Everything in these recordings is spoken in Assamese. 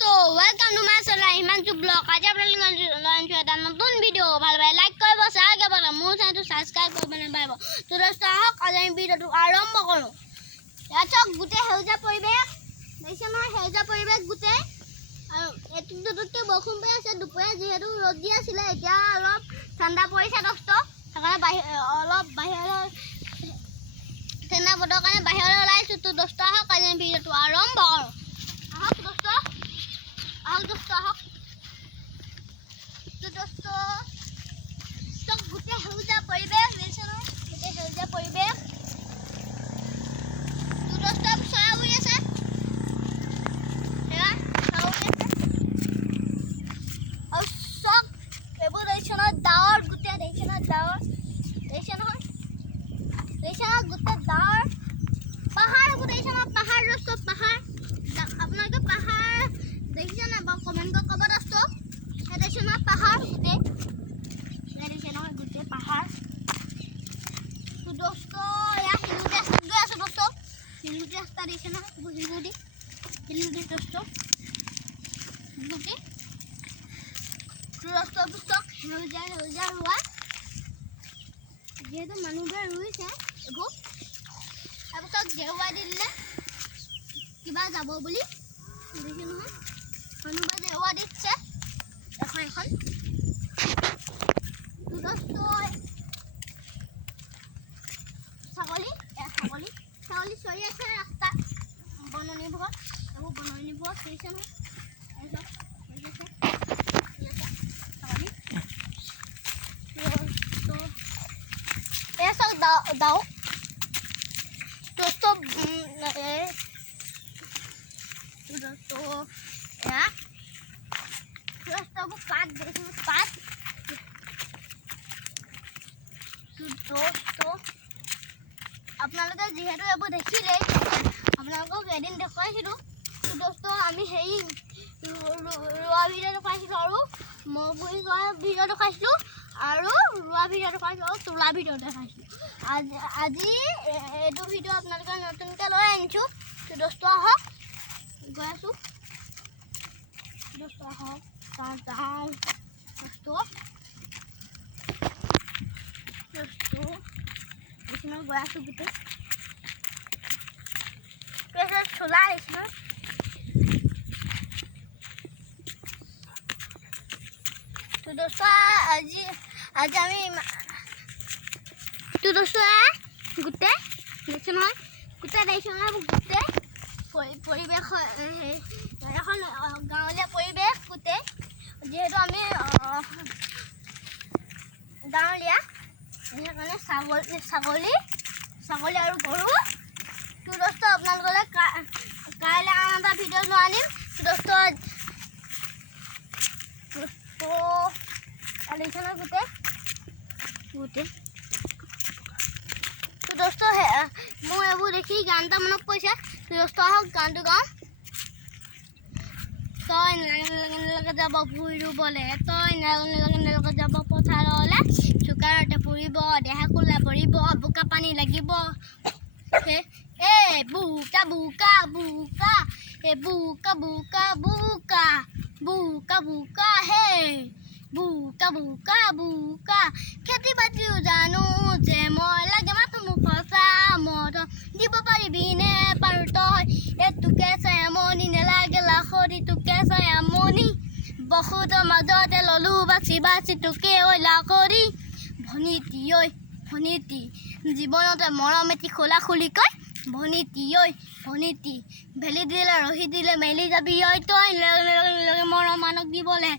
दोस्तों welcome to my channel Himanshu blog. आज आप लॉन्च এটা নতুন ভিডিও ভাল পাই লাইক কৰিব শেয়াৰ কৰিব মোৰ চেনেলটো সাবস্ক্ৰাইব কৰিব নাপাব। তো দোস্ত আহক আজি আমি ভিডিওটো আৰম্ভ কৰোঁ। ইয়াত গুটে হেউজা পৰিবেশ দেখিছে নহয়, হেউজা পৰিবেশ গুটে আৰু এটু দুটুকে বৰষুণ পৰি আছে। দুপৰীয়া যিহেতু ৰ'দ দি আছিলে, এতিয়া অলপ ঠাণ্ডা পৰিছে দোস্ত। সেইকাৰণে অলপ বাহিৰলৈ ঠাণ্ডা বতৰ কাৰণে বাহিৰলৈ ওলাইছোঁ। তো দোস্ত আহক আজি আমি ভিডিওটো আৰম্ভ কৰোঁ। ahok dosto ahok to dosto sok gute heuja poribesh dekhno gute heuja poribesh to dosto sara hui ase ya sara hui ase au sok ebu dekhno daor gute dekhno daor dekhno gute daor pahar ebu dekhno pahar dosto pahar আপোনালোকে পাহাৰ দেখিছে না বা কমেন্ট কৰিব দোস্ত। এটা দেখিছে না পাহাৰ গুটে দেখিছে নহয় গুটে পাহাৰ। তো দোস্ত ইয়া হিলুটি ৰাস্তা গৈ আছে দোস্ত। হিলুটি ৰাস্তা দেখিছে না হিলুটি দোস্ত হিলুটি তো দোস্ত হেউজা ৰোৱা যিহেতু মানুহবোৰে ৰুইছে এইবোৰ তাৰপিছত দেওবাৰ দিলে কিবা যাব বুলি দেখি নহয় মানুহে দেওয়া দিচ্ছে এখন এখন ছাগলী চৰি আছে ৰাস্তা বননিবোৰত এইবোৰ বননিবোৰত চৰিছে নহয় ছাগলী চব দাও दोस्तों ya terus tahu pat देखो pat दोस्तों আপোনালোকে যেহেতু এবোৰ দেখিলে আপোনালোকক এদিন দেখাইছিলো। তো दोस्तों আমি হেই ৰোৱা ভিডিও দেখাইছিলো আৰু মগুৰি কৰা ভিডিও দেখাইছিলো আৰু ৰোৱা ভিডিও দেখাইছিলো আৰু তোলা ভিডিও দেখাইছিলো। আজি এইটো ভিডিও আপোনালোকে নতুনকৈ লৈ আনিছো। তো दोस्तों আহক গৈ আছো दोस्तों आहक जाओ दोस्तों इसमें गया तो गुटे कैसे छोला इसमें तो दोस्तों आज आमी तो दोस्तों गुटे देखो ना गुटे देखो ना गुटे পৰিবেশ এখন গাঁৱলীয়া পৰিবেশ গোটে যিহেতু আমি গাঁৱলীয়া সেইকাৰণে ছাগলী আৰু গৰু। তো দোস্ত আপোনালোকলৈ কাইলৈ আন এটা ভিডিঅ' লৈ আনিম। দোস্ত আলোচনা গোটে তো দোস্ত মোৰ এইবোৰ দেখি গান এটা মনত পৰিছে। दोस्तों आहक गानটো গাওঁ। তই নেলাগে যাব ভুই ৰুবলে, তই নেলাগে যাব পথাৰলে, চুকাৰতে ফুৰিব দেহা কোলা পৰিব বোকা পানী লাগিব। এ বুকা বুকা বুকা এ বুকা বুকা বুকা বুকা বুকা হে বুকা বুকা বুকা খেতি বাতিও জানো যে মই লাগে মাথো মোক সঁচা মত দিব পাৰিবিনে পাৰো তই এটোকে চাই আমনি নেলাগে লাখৰি তোকে চাই আমনি বহুতৰ মাজতে ললো বাচি তোকে ঐ লাখৰি ভনীতি ঐ ভনীতি জীৱনতে মৰম এটি খোলা খুলিকৈ ভনীতি ঐ ভনীতি ভেলি দিলে ৰহি দিলে মেলি যাবি ঐ তই নেলাগে মৰম মানক দিবলে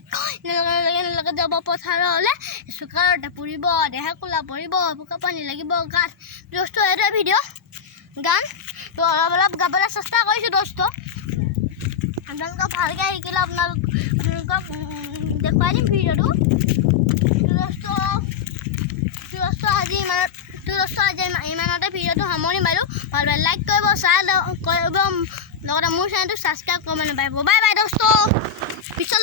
নেলাগে যাব পথাৰলে চুকাৰতে পুৰিব দেহা কোলা পৰিব বোকা পানী লাগিব গাত। दोस्त এটা ভিডিঅ' গান তো অলপ গাবলৈ চেষ্টা কৰিছোঁ दोस्त। আপোনালোকক ভালকৈ শিকিলে আপোনালোকক দেখুৱাই দিম ভিডিঅ'টো। दोस्त আজি ইমানতে ভিডিঅ'টো সামৰণি মাৰিলোঁ। ভাল লাইক কৰিব শ্বেয়াৰ কৰিব লগতে মোৰ চেনেলটো ছাবস্ক্ৰাইব কৰিব নাপাহৰিব। বাই বাই दोस्त। পিছত